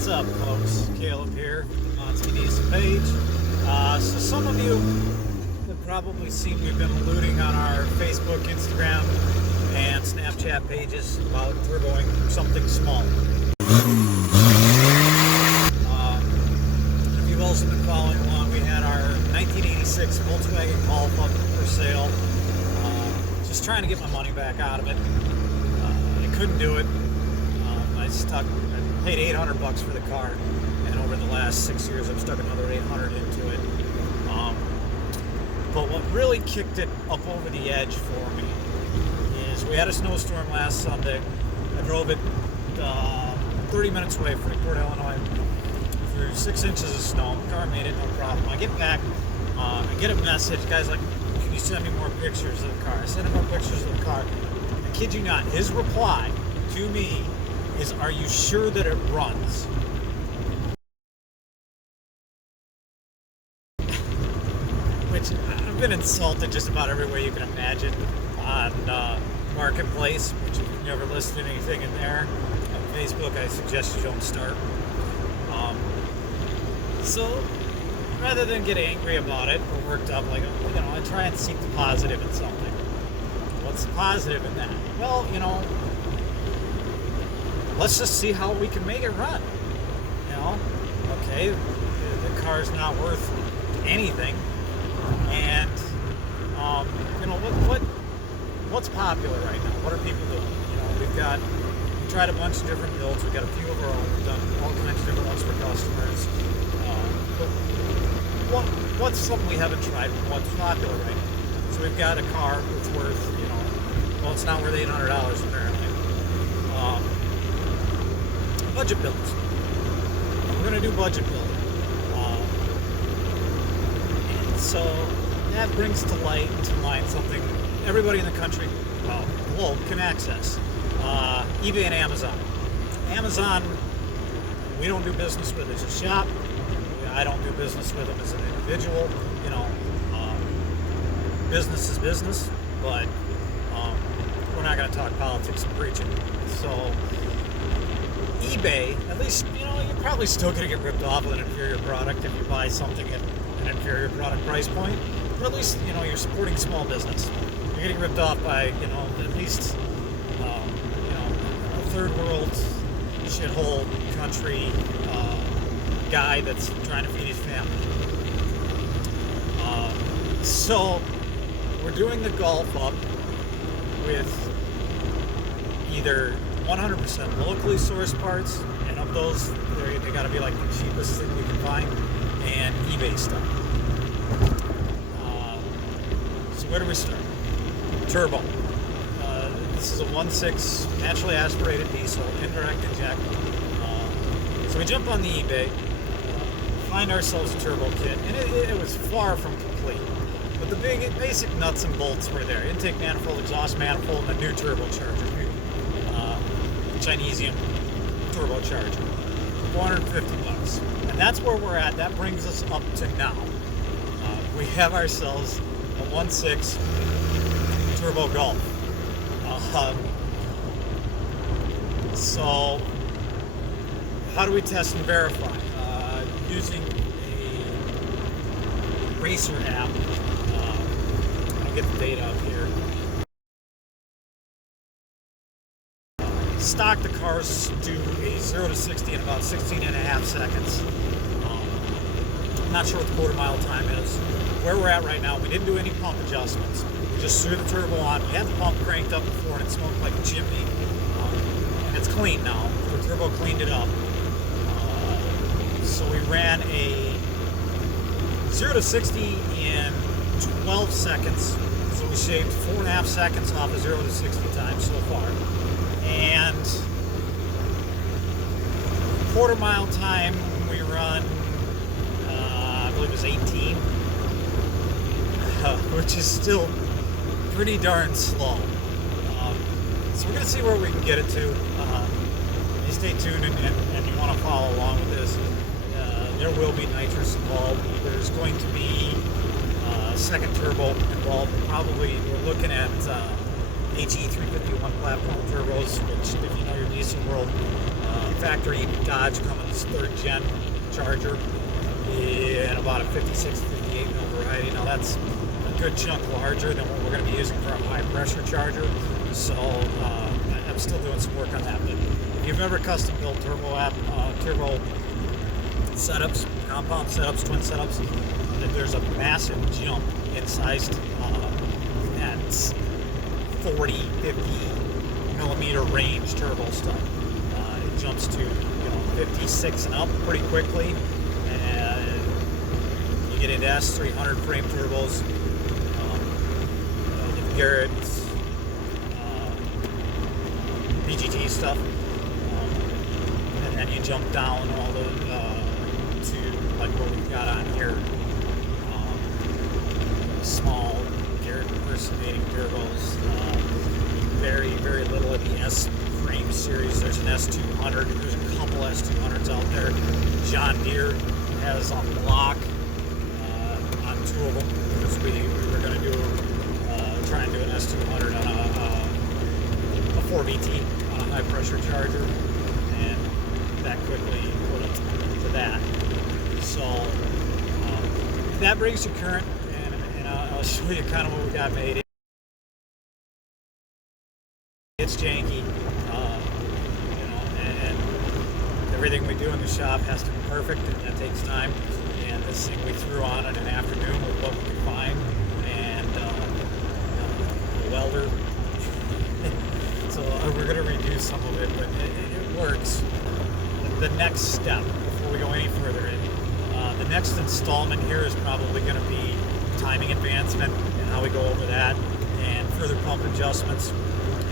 What's up, folks? Caleb here, Matzke page. So some of you have probably seen we've been alluding on our Facebook, Instagram, and Snapchat pages about turboing something small. If you've also been following along, we had our 1986 Volkswagen Golf up for sale. Just trying to get my money back out of it. I couldn't do it. I paid $800 for the car, and over the last 6 years I've stuck another $800 into it. But what really kicked it up over the edge for me is we had a snowstorm last Sunday. I drove it 30 minutes away from Freeport, Illinois, through 6 inches of snow. The car made it, no problem. I get back, I get a message, guy's like, can you send me more pictures of the car? I sent him more pictures of the car. I kid you not, his reply to me is, are you sure that it runs? Which I've been insulted just about every way you can imagine on Marketplace, which if you've never listed anything in there. On Facebook, I suggest you don't start. So rather than get angry about it or worked up, like, I try and seek the positive in something. What's the positive in that? Well, let's just see how we can make it run. Okay, the car's not worth anything, and what's popular right now? What are people doing? We tried a bunch of different builds. We've got a few of our own. We've done all kinds of different ones for customers. But what's something we haven't tried? What's popular right now? So we've got a car that's worth, well, it's not worth $800 apparently. Budget builds. We're going to do budget building. And so that brings to mind something everybody in the country, well, the globe, can access. eBay and Amazon. Amazon, we don't do business with as a shop. I don't do business with them as an individual. Business is business, but we're not going to talk politics and preaching. So eBay, at least, you're probably still going to get ripped off with an inferior product if you buy something at an inferior product price point. But at least, you're supporting small business. You're getting ripped off by, at least, a third world shithole country guy that's trying to feed his family. So we're doing the Golf up with either 100% locally sourced parts, and of those, they got to be like the cheapest thing we can find, and eBay stuff. So where do we start? Turbo. This is a 1.6 naturally aspirated diesel, indirect inject. So we jump on the eBay, find ourselves a turbo kit, and it was far from complete. But the basic nuts and bolts were there. Intake manifold, exhaust manifold, and a new turbocharger. Chinesium turbocharger. $450. And that's where we're at. That brings us up to now. We have ourselves a 1.6 turbo Golf. So how do we test and verify? Using a racer app. I'll get the data up here. Stock, the cars do a 0 to 60 in about 16.5 seconds. I'm not sure what the quarter mile time is. Where we're at right now, we didn't do any pump adjustments. We just threw the turbo on. We had the pump cranked up before and it smoked like a chimney. And it's clean now. The turbo cleaned it up. So we ran a 0 to 60 in 12 seconds. So we shaved 4.5 seconds off of 0 to 60 time so far. And quarter mile time, we run, I believe it was 18, which is still pretty darn slow. So we're going to see where we can get it to. You stay tuned and you want to follow along with this. There will be nitrous involved. There's going to be a second turbo involved. Probably we're looking at HE351 platform turbos, which, if you know your diesel world, factory Dodge Cummins 3rd gen Charger in about a 56, 58 mil variety. Now that's a good chunk larger than what we're going to be using for a high pressure Charger. So I'm still doing some work on that. But if you've ever custom built turbo setups, compound setups, twin setups, there's a massive jump in sized at 40, 50 millimeter range turbo stuff. It jumps to 56 and up pretty quickly, and you get into S300 frame turbos, the Garrett, BGT stuff, and then you jump down all the to like what we've got on here, small Garrett impersonating turbos. Very, very little of the S frame series. There's an S200. There's a couple S200s out there. John Deere has a block on 2 of them because we were going to do try and do an S200 on a 4VT on a high pressure Charger, and that quickly put it to that. So that brings you current, and I'll show you kind of what we got made. It's janky, and everything we do in the shop has to be perfect, and that takes time. And this thing we threw on in an afternoon with what we could find, and a welder. So we're going to redo some of it, but it works. The next step, before we go any further, the next installment here is probably going to be timing advancement and how we go over that, and further pump adjustments,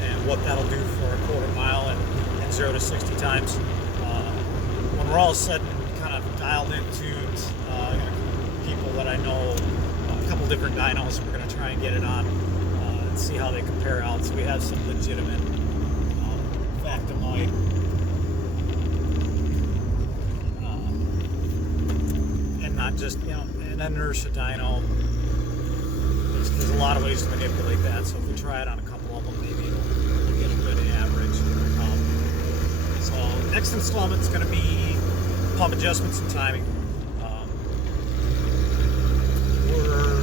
and what that'll do for a quarter mile and 0 to 60 times. When we're all set and kind of dialed in, tuned, people that I know, a couple different dynos, we're going to try and get it on and see how they compare out. So we have some legitimate factoid, and not just an inertia dyno. There's a lot of ways to manipulate that. So if we try it on a couple of them, maybe we'll get a good average. So next installment is going to be pump adjustments and timing. We're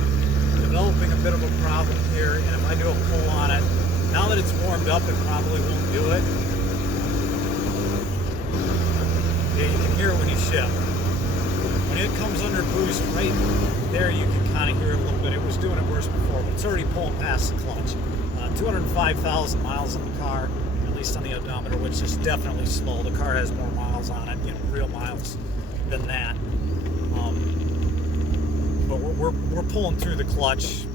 developing a bit of a problem here, and if I do a pull on it, now that it's warmed up, it probably won't do it. Yeah, you can hear it when you shift. When it comes under boost, right there, you can kind of hear it a little bit. It was doing it worse before, but it's already pulling past the clutch. 205,000 miles on the car, at least on the odometer, which is definitely slow. The car has more miles on it, real miles, than that. But we're pulling through the clutch